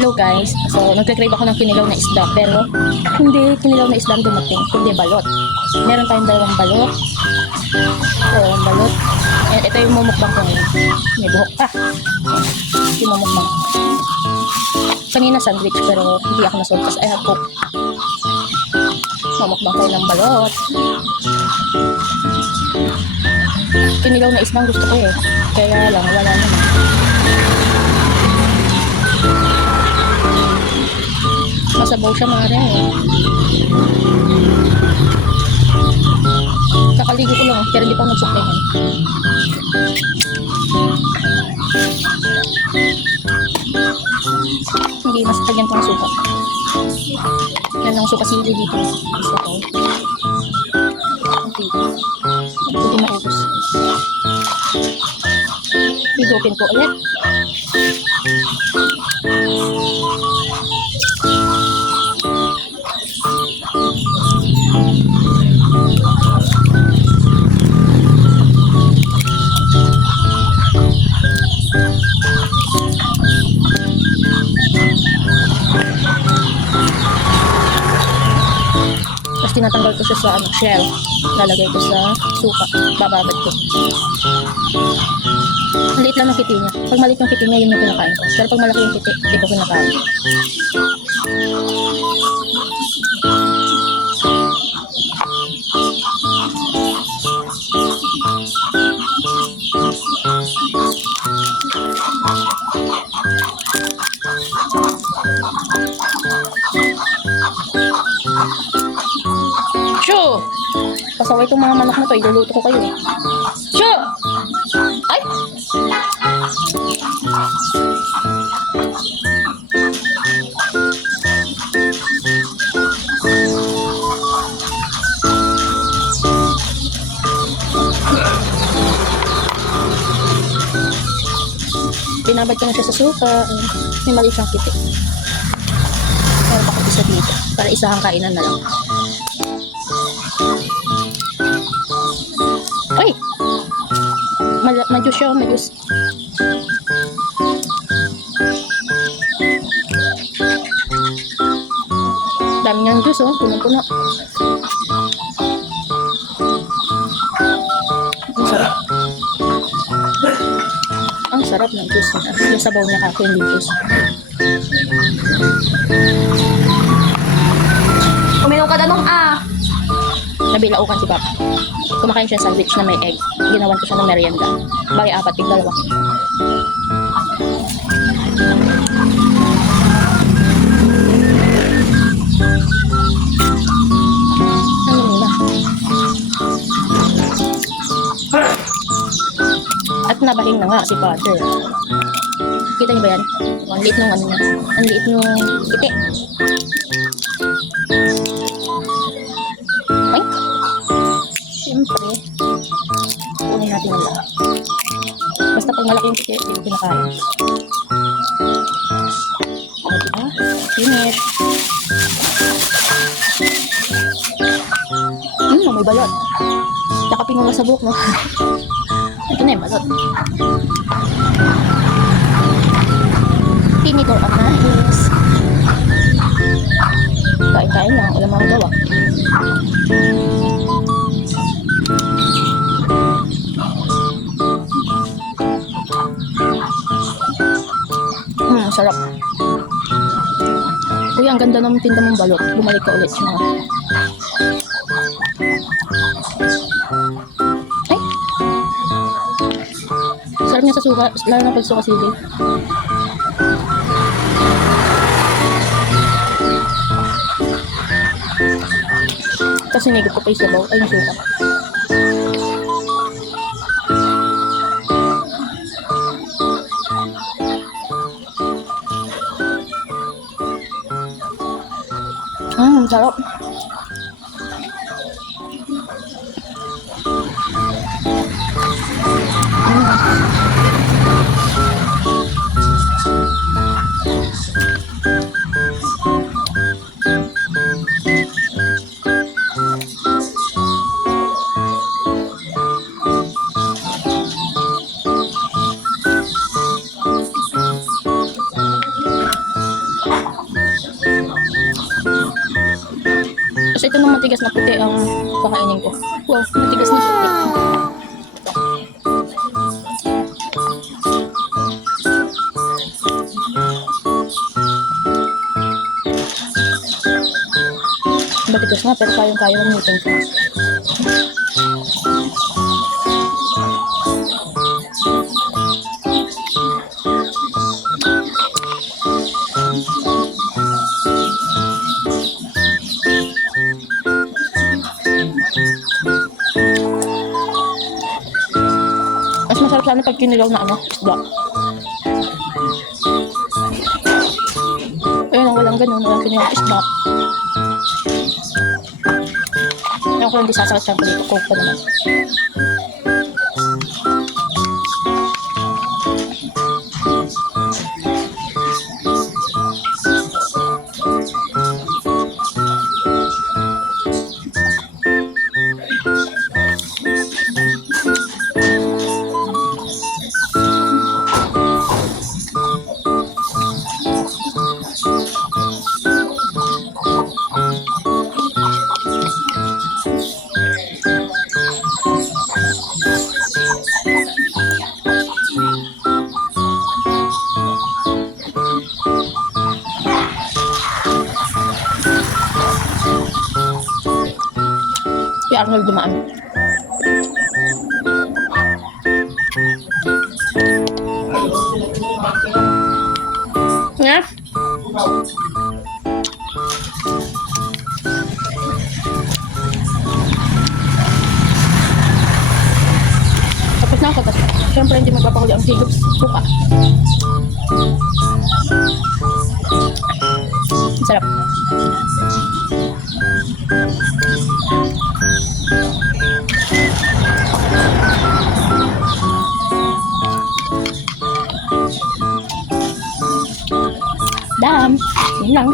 Hello guys, so nagka-crave ako ng kinilaw na isda pero hindi kinilaw na isda ang dumating, kundi balot. Meron tayong dalawang balot. Dalawang balot. Ito yung mumukbang ko ngayon. May buhok pa. Yung mumukbang. Kanina sandwich pero hindi ako nasold kasi I have cook. Mumukbang tayo ng balot. Kinilaw na isda ang gusto ko eh. Kaya lang, wala naman. Masabaw siya mga rin eh. Kakaligo ko lang pero hindi pa nagsuklihan. Hindi mas tagyan pang suka. Yan ang suka sili dito. Gusto ko. Okay. Hindi maubos. Higupin ko ulit. Tapos tinatanggal ko siya sa shell. Lalagay ko sa suka. Bababad ko. Maliit lang ang kiti niya. Pag maliit yung kiti niya, yun yung kinakain ko. Pero pag malaki yung kiti, hindi ko kinakain. Shoo! Pasaway itong mga manok na to. Iluluto ko kayo eh. Shoo! Ay! Binabad ko na siya sa suka. May maliit siyang kiti. Meron pa ko isa dito. Para isahang kainan na lang. Ay! Majus siya, majus. Dami niyang juice, oh. Puno-puno. Ang sarap. Ang sarap ng juice niya. Yung sabaw niya kako yung juice. Uminom ka danong nabilaukan si Papa. Kumakain siya sandwich na may egg. Ginawan ko siya ng merienda. Bali, 4, tig-2. Ano nila? At nabahing na nga si Father. Kita niyo ba yan? Ang liit nung ano niya. Ang liit nung iti. Ay! Siyempre, kunin natin ang lahat. Basta pag malaki yung iti, hindi ko kinakain. O, diba? Finish. May balot. Nakapin mo sa buhok, no? Ito na yung balot. Tinito ang nais. Kain-kain lang, wala mga gawa. Sarap. Uy, ang ganda ng tinda mong balot. Bumalik ka ulit siya. Ay! Sarap niya sa suka, lalo na pag suka sili. Tapos sinigit ko pa yung sabaw. Ay, yung suka. Sarap. matigas na puti ang kakainin ko. Wow, matigas na puti. Matigas na pero kayang-kaya ng meeting ko. Mas masarap sana pag kinilaw na isda. Ayun, ang walang ganun, walang kinilaw na isda. Ayun ko hindi sasakit siya dito, coke pa naman. Si Arnold dumaan. Yeah? Tapos na ako. Siyempre hindi magpapahuli ang higop suka. Ang sarap. Dam, yun lang.